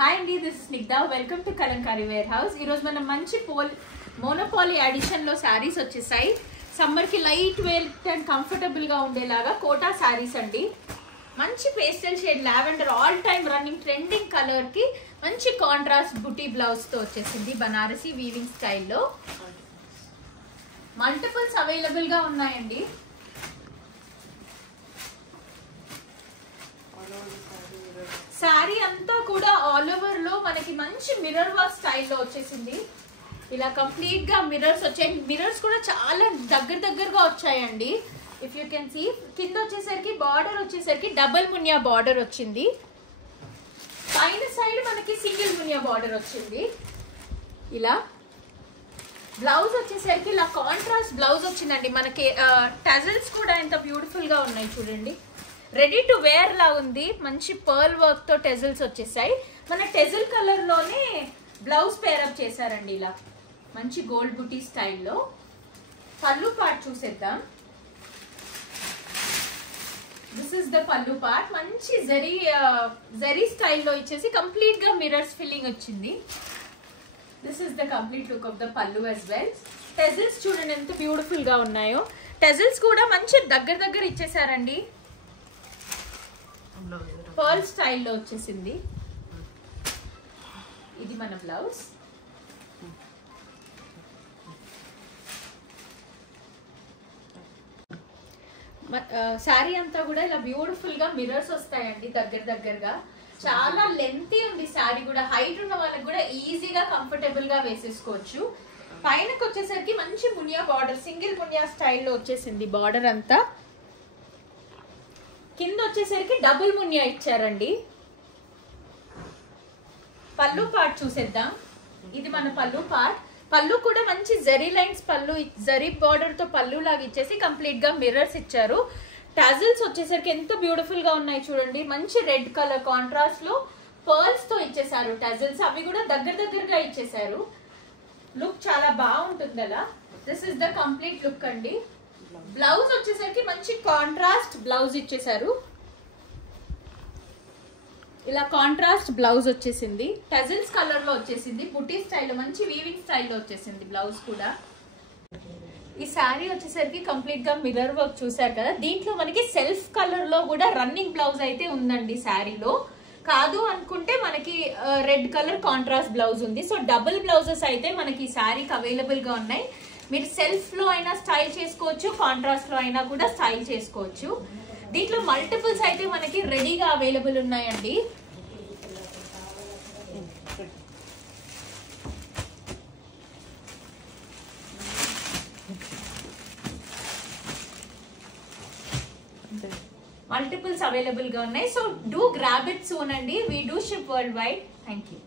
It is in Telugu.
హాయ్ అండి, this is Nigda. Welcome to Kalamkari warehouse. ఈరోజు మనం మంచి మోనోపాలీ ఎడిషన్లో శారీస్ వచ్చేసాయి. సమ్మర్కి లైట్ వెయిట్ అండ్ కంఫర్టబుల్గా ఉండేలాగా కోటా శారీస్ అండి. మంచి pastel shade lavender all time running trending కలర్కి మంచి కాంట్రాస్ట్ బుటీ బ్లౌజ్తో వచ్చేసింది. బనారసీ వీవింగ్ స్టైల్లో మల్టిపుల్స్ అవైలబుల్గా ఉన్నాయండి. శారీ అంతా కూడా ఆల్ ఓవర్ లో మనకి మంచి మిర్రర్ వర్క్ స్టైల్లో వచ్చేసింది. ఇలా కంప్లీట్ గా మిర్రర్స్ వచ్చాయి. మిర్రర్స్ కూడా చాలా దగ్గరగా వచ్చాయండి. ఇఫ్ యూ కెన్ సీ, కింద వచ్చేసరికి బార్డర్ వచ్చేసరికి డబుల్ మునియా బార్డర్ వచ్చింది. పైన సైడ్ మనకి సింగిల్ మునియా బార్డర్ వచ్చింది. ఇలా బ్లౌజ్ వచ్చేసరికి ఇలా కాంట్రాస్ట్ బ్లౌజ్ వచ్చిందండి. మనకి టజల్స్ కూడా ఎంత బ్యూటిఫుల్ గా ఉన్నాయి చూడండి. రెడీ టు వేర్ లా ఉంది. మంచి పర్ల్ వర్క్ తో టెజల్స్ వచ్చేసాయి. మన టెజల్ కలర్ లోనే బ్లౌజ్ పేరప్ చేశారండి. ఇలా మంచి గోల్డ్ బుటీ స్టైల్లో. పళ్ళు పార్ట్ చూసేద్దాం. దిస్ ఇస్ ద పళ్ళు పార్ట్. మంచి జరీ స్టైల్లో ఇచ్చేసి కంప్లీట్ గా మిర్రర్స్ ఫిల్లింగ్ వచ్చింది. This is the complete look of the పళ్ళు as well. టెజల్స్ చూడండి ఎంత బ్యూటిఫుల్ గా ఉన్నాయో. టెజల్స్ కూడా మంచి దగ్గర ఇచ్చేసారండి. పర్ల్ స్టైల్లో వచ్చేసింది. ఇది మన బ్లౌజ్. శారీ అంతా కూడా ఇలా బ్యూటిఫుల్ గా మిర్రర్స్ వస్తాయండి దగ్గరగా. చాలా లెంతీ ఉంది శారీ కూడా. హైట్ ఉన్న వాళ్ళకి కూడా ఈజీగా కంఫర్టబుల్ గా వేసేసుకోవచ్చు. పైనకి వచ్చేసరికి మంచి మునియా బార్డర్, సింగిల్ మునియా స్టైల్లో వచ్చేసింది బార్డర్ అంతా. కింద వచ్చేసరికి డబుల్ మునియా ఇచ్చారండి. పళ్ళు పార్ట్ చూసేద్దాం. ఇది మన పళ్ళు పార్ట్. పళ్ళు కూడా మంచి జరీ లైన్స్ పళ్ళు, జరీ బార్డర్ తో పళ్ళు లాగా ఇచ్చేసి కంప్లీట్ గా మిర్రర్స్ ఇచ్చారు. టాజిల్స్ వచ్చేసరికి ఎంత బ్యూటిఫుల్ గా ఉన్నాయి చూడండి. మంచి రెడ్ కలర్ కాంట్రాస్ట్ లో పర్ల్స్ తో ఇచ్చేసారు టాజిల్స్. అవి కూడా దగ్గరగా ఇచ్చేసారు. లుక్ చాలా బాగుంటుంది అలా. This is the complete look అండి. బ్లౌజ్ వచ్చేసరికి మంచి కాంట్రాస్ట్ బ్లౌజ్ ఇచ్చేసారు. ఇలా కాంట్రాస్ట్ బ్లౌజ్ వచ్చేసింది. టజిల్స్ కలర్ లో వచ్చేసింది. బుటీ స్టైల్లో మంచి వీవింగ్ స్టైల్లో వచ్చేసింది బ్లౌజ్ కూడా. ఈ శారీ వచ్చేసరికి కంప్లీట్ గా మిర్రర్ వర్క్ చూసారు కదా. దీంట్లో మనకి సెల్ఫ్ కలర్ లో కూడా రన్నింగ్ బ్లౌజ్ అయితే ఉందండి శారీలో. కాదు అనుకుంటే మనకి రెడ్ కలర్ కాంట్రాస్ట్ బ్లౌజ్ ఉంది. సో డబుల్ బ్లౌజెస్ అయితే మనకి ఈ శారీకి అవైలబుల్ గా ఉన్నాయి. మీరు సెల్ఫ్ లో అయినా స్టైల్ చేసుకోవచ్చు, కాంట్రాస్ట్ లో అయినా కూడా స్టైల్ చేసుకోవచ్చు. దీంట్లో మల్టిపుల్స్ అయితే మనకి రెడీగా అవైలబుల్ ఉన్నాయండి. మల్టిపుల్స్ అవైలబుల్ గా ఉన్నాయి. So do grab it soon అండి. We do ship world wide. Thank you.